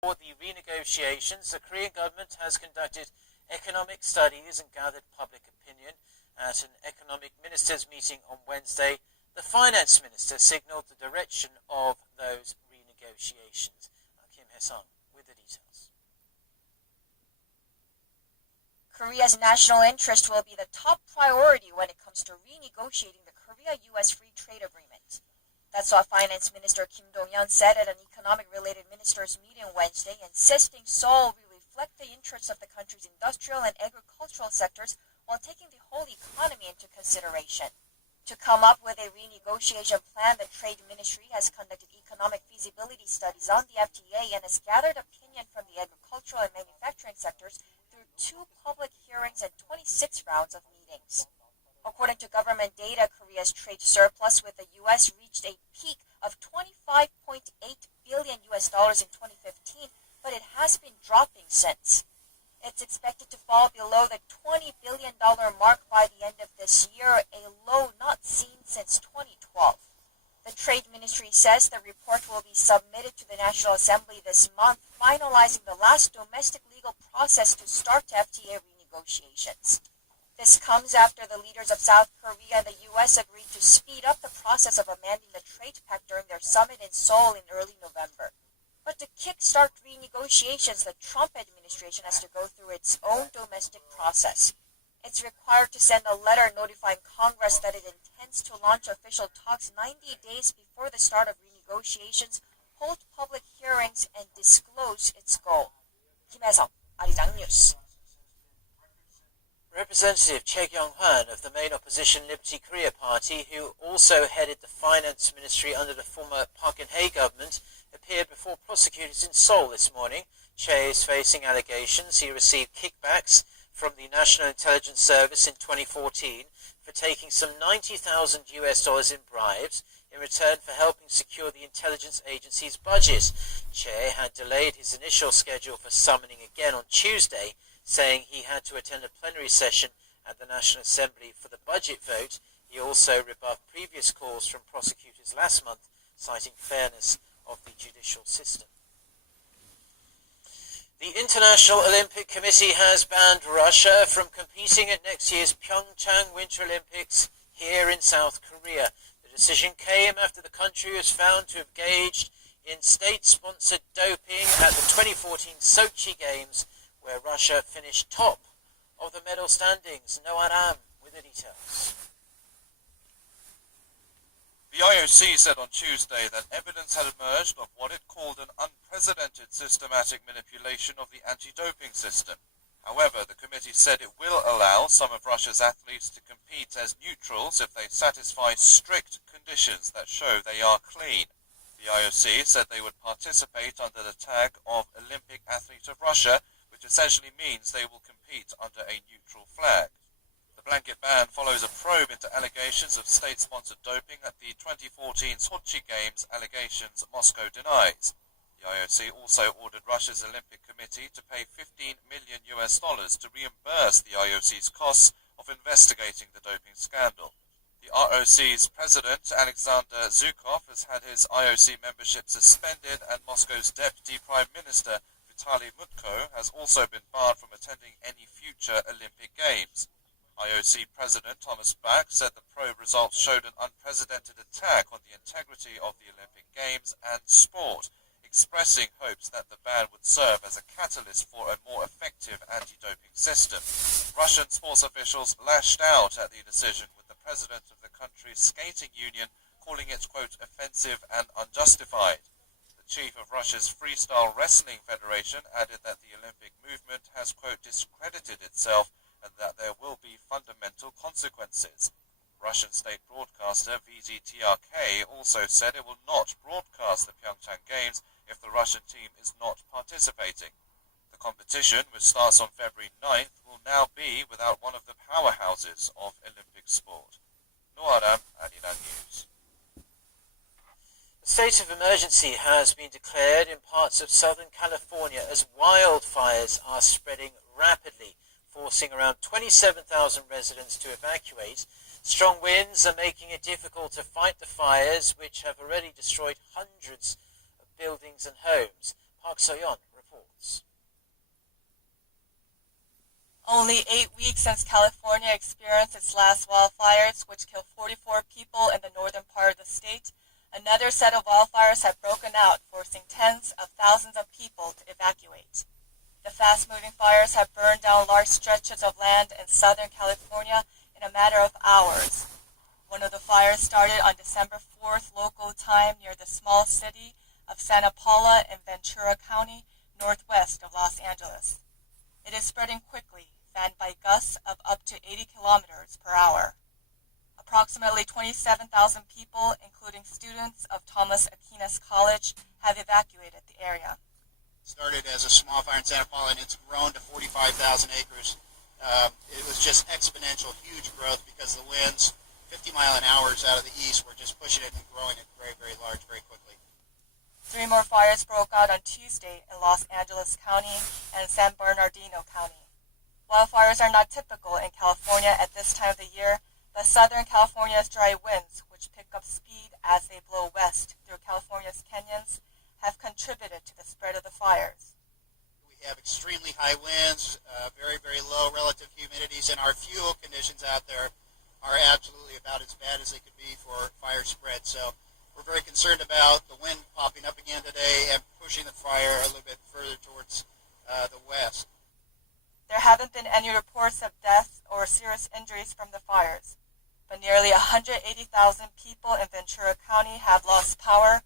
For the renegotiations, the Korean government has conducted economic studies and gathered public opinion. At an economic ministers meeting on Wednesday, the finance minister signaled the direction of those renegotiations. Kim Hae-sung with the details. Korea's national interest will be the top priority when it comes to renegotiating the Korea-US Free Trade Agreement. That's what Finance Minister Kim Dong-yeon said at an economic-related ministers' meeting Wednesday, insisting Seoul will reflect the interests of the country's industrial and agricultural sectors while taking the whole economy into consideration. To come up with a renegotiation plan, the Trade Ministry has conducted economic feasibility studies on the FTA and has gathered opinion from the agricultural and manufacturing sectors through 2 public hearings and 26 rounds of meetings. According to government data, Korea's trade surplus with the U.S. reached a peak of $25.8 billion in 2015, but it has been dropping since. It's expected to fall below the $20 billion mark by the end of this year, a low not seen since 2012. The Trade Ministry says the report will be submitted to the National Assembly this month, finalizing the last domestic legal process to start FTA renegotiations. This comes after the leaders of South Korea and the U.S. agreed to speed up the process of amending the trade pact during their summit in Seoul in early November. But to kickstart renegotiations, the Trump administration has to go through its own domestic process. It's required to send a letter notifying Congress that it intends to launch official talks 90 days before the start of renegotiations, hold public hearings, and disclose its goal. Kim Hae-sung, Arirang News. Representative Choi Kyung-hwan of the main opposition Liberty Korea Party, who also headed the finance ministry under the former Park Geun-hye government, appeared before prosecutors in Seoul this morning. Choi is facing allegations he received kickbacks from the National Intelligence Service in 2014 for taking some $90,000 in bribes in return for helping secure the intelligence agency's budget. Choi had delayed his initial schedule for summoning again on Tuesday, saying he had to attend a plenary session at the National Assembly for the budget vote. He also rebuffed previous calls from prosecutors last month, citing fairness of the judicial system. The International Olympic Committee has banned Russia from competing at next year's Pyeongchang Winter Olympics here in South Korea. The decision came after the country was found to have engaged in state-sponsored doping at the 2014 Sochi Games, where Russia finished top of the medal standings. Noah Ram with the details. The IOC said on Tuesday that evidence had emerged of what it called an unprecedented systematic manipulation of the anti-doping system. However, the committee said it will allow some of Russia's athletes to compete as neutrals if they satisfy strict conditions that show they are clean. The IOC said they would participate under the tag of Olympic Athlete of Russia, which essentially means they will compete under a neutral flag. The blanket ban follows a probe into allegations of state-sponsored doping at the 2014 Sochi Games, allegations Moscow denies. The IOC also ordered Russia's Olympic Committee to pay $15 million to reimburse the IOC's costs of investigating the doping scandal. The ROC's president, Alexander Zhukov, has had his IOC membership suspended, and Moscow's deputy prime minister, Vitaly Mutko, has also been barred from attending any future Olympic Games. IOC President Thomas Bach said the probe results showed an unprecedented attack on the integrity of the Olympic Games and sport, expressing hopes that the ban would serve as a catalyst for a more effective anti-doping system. Russian sports officials lashed out at the decision, with the president of the country's skating union calling it, quote, offensive and unjustified. Chief of Russia's Freestyle Wrestling Federation added that the Olympic movement has, quote, discredited itself and that there will be fundamental consequences. Russian state broadcaster VZTRK also said it will not broadcast the Pyeongchang Games if the Russian team is not participating. The competition, which starts on February 9th, will now be without one of the powerhouses of Olympic sport. Noaram, Arirang News. A state of emergency has been declared in parts of Southern California as wildfires are spreading rapidly, forcing around 27,000 residents to evacuate. Strong winds are making it difficult to fight the fires, which have already destroyed hundreds of buildings and homes. Park So-yeon reports. Only 8 weeks since California experienced its last wildfires, which killed 44 people in the northern part of the state, another set of wildfires have broken out, forcing tens of thousands of people to evacuate. The fast-moving fires have burned down large stretches of land in Southern California in a matter of hours. One of the fires started on December 4th local time near the small city of Santa Paula in Ventura County, northwest of Los Angeles. It is spreading quickly, fanned by gusts of up to 80 kilometers per hour. Approximately 27,000 people, including students of Thomas Aquinas College, have evacuated the area. Started as a small fire in Santa Paula, and it's grown to 45,000 acres. It was just exponential, huge growth because the winds, 50 mile an hour out of the east, were just pushing it and growing it very, very large very quickly. 3 more fires broke out on Tuesday in Los Angeles County and San Bernardino County. Wildfires are not typical in California at this time of the year, but Southern California's dry winds, which pick up speed as they blow west through California's canyons, have contributed to the spread of the fires. We have extremely high winds, very, very low relative humidities, and our fuel conditions out there are absolutely about as bad as they could be for fire spread. So we're very concerned about the wind popping up again today and pushing the fire a little bit further towards the west. There haven't been any reports of deaths or serious injuries from the fires, but nearly 180,000 people in Ventura County have lost power,